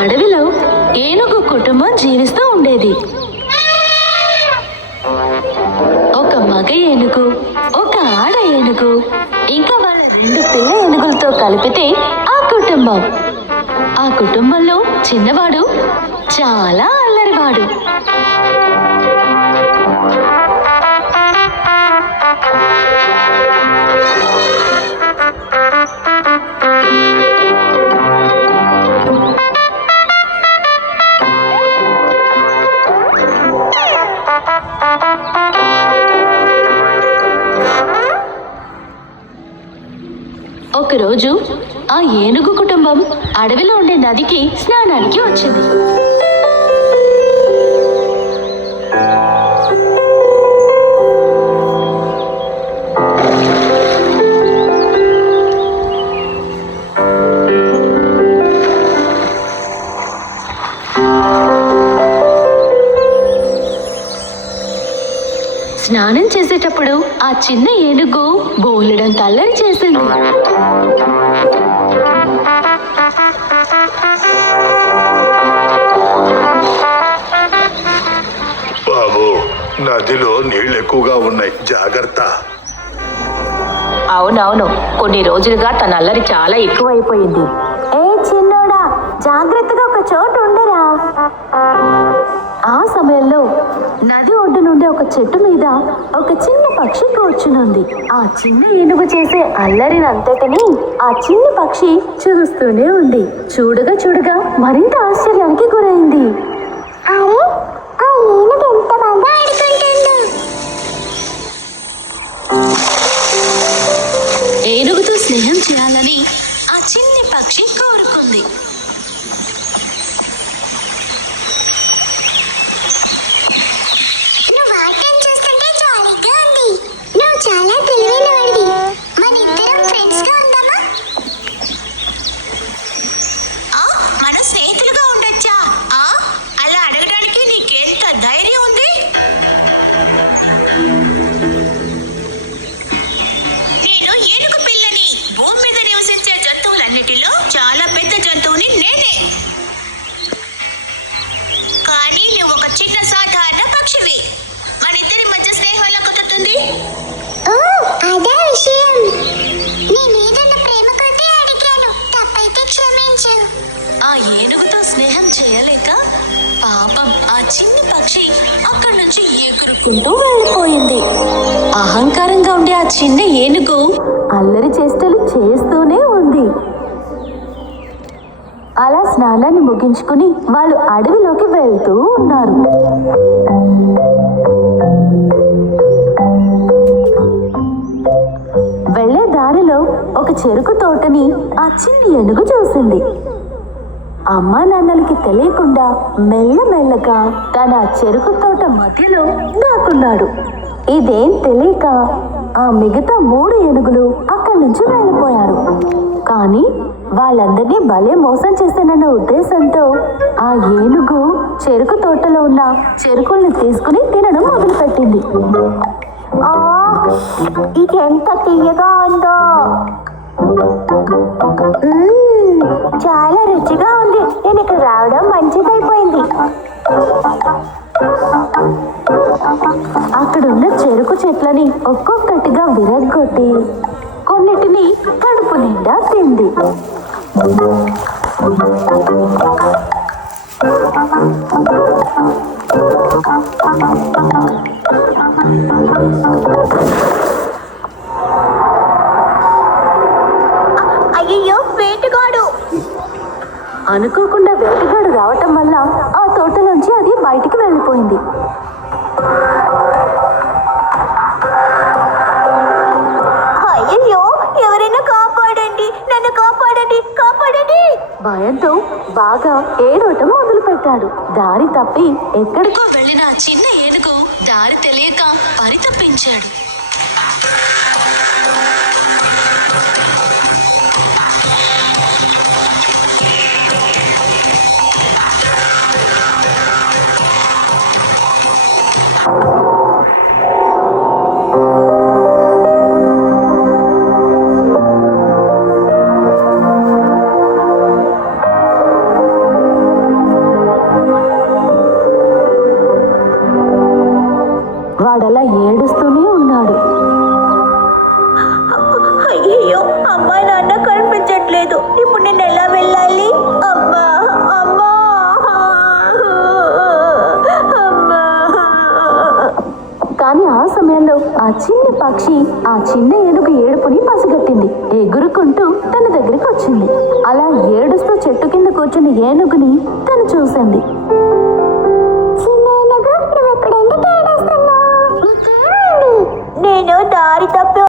అడవిలో ఏనుగు కుటుంబం జీవిస్తూ ఉండేది. ఒక మగ ఏనుగు, ఒక ఆడ ఏనుగు, ఇంకా వాళ్ళ 2 పిల్ల ఏనుగులతో కలిపితే ఆ కుటుంబంలో చిన్నవాడు చాలా అల్లరివాడు. ఒకరోజు ఆ ఏనుగు కుటుంబం అడవిలో ఉండే నదికి స్నానానికి వచ్చింది. స్నానం చేసేటప్పుడు ఆ చిన్న ఏనుగు బోలెడంత అల్లరి చేసింది. బాబు, నదిలో నీళ్ళు ఎక్కువగా ఉన్నాయి, జాగ్రత్త. అవునవును, కొన్ని రోజులుగా తన అల్లరి చాలా ఎక్కువైపోయింది. ఏ చిన్నోడా, జాగ్రత్తగా ఒక చోటు ఉండరా. ఆ సమయంలో నది ఒడ్డు నుండి ఒక చెట్టు మీద ఒక చిన్న పక్షి కూర్చునుంది. ఆ చిన్న ఏనుగు చేసే అల్లరినంతటిని ఆ చిన్న పక్షి చూస్తూనే ఉంది. చూడగా చూడగా మరింత ఆశ్చర్యానికి గురైంది. ఏనుగుతో స్నేహం చేయాలని ఆ చిన్ని పక్షి కోరుకుంది. చాలా తెలివైన వాడివి, మన ఇద్దరం ఫ్రెండ్స్ గా ఉందామా? మన స్నేహితులుగా ఉండొచ్చా? అలా అడగడానికి నీకెంత ధైర్యం ఉంది? నేను ఏనుగు పిల్లని. భూమి మీద నివసించే జంతువులన్నిటిలో చాలా పెద్ద జంతువుని నేనే. కానీ నువ్వు ఒక చిన్న సాధారణ పక్షివి. మన ఇద్దరి మధ్య స్నేహం ఎలా కుదురుతుంది? అదే విషయం. నేనేదన్న ప్రేమ కొద్దీ అడిగాను, తప్పైతే క్షమించు. ఆ ఏనుగుతో స్నేహం చేయలేక పాపం ఆ చిన్ని పక్షి అక్కడి నుంచి ఎగురుకుంటూ వెళ్ళిపోయింది. అహంకారంగా ఉండే ఆ చిన్న ఏనుగు అల్లరి చేష్టలు చేస్తూనే ఉంది. అలా స్నానాన్ని ముగించుకుని వాళ్ళు అడవిలోకి వెళ్తూ ఉన్నారు. వెళ్లే దారిలో ఒక చెరుకు తోటని ఆ చిన్ని ఏనుగు చూసింది. అమ్మా నాన్నలకి తెలియకుండా మెల్లమెల్లగా తన చెరుకు తోట మధ్యలో దాక్కున్నాడు. ఇదేం తెలియక ఆ మిగతా 3 ఏనుగులు అక్కడి నుంచి వెళ్ళిపోయారు. కానీ వాళ్ళందరినీ భలే మోసం చేశానన్న ఉద్దేశంతో ఆ ఏనుగు చెరుకు తోటలో ఉన్న చెరుకుల్ని తీసుకుని తినడం మొదలుపెట్టింది. ఇది ఎంత తీయగా ఉందో, చాలా రుచిగా ఉంది. నేను ఇక్కడ రావడం మంచిదైపోయింది. అక్కడున్న చెరుకు చెట్లని ఒక్కొక్కటిగా విరగ్గొట్టి కొన్నిటిని కడుపు నిండా తింది. అయ్యో, వేటగాడు! అనుకోకుండా వేటగాడు రావటం వల్ల ఆ తోటలోంచి అది బయటికి వెళ్ళిపోయింది. అయ్యో, ఎవరైనా కాపాడండి, నన్ను కాపాడండి, కాపాడండి! భయంతో బాగా ఏడవటం మొదలుపెట్టాడు. దారి తప్పి ఎక్కడికో వెళ్ళిన చిన్న ఏనుగు దారి తెలియక పరితపించాడు. సమయంలో ఆ చిన్ని పక్షి ఆ చిన్న ఏనుగు ఏడుపుని పసిగట్టింది. ఎగురుకుంటూ తన దగ్గరికి వచ్చింది. అలా ఏడుస్తూ చెట్టు కింద కూర్చుని ఏనుగుని తను చూసింది.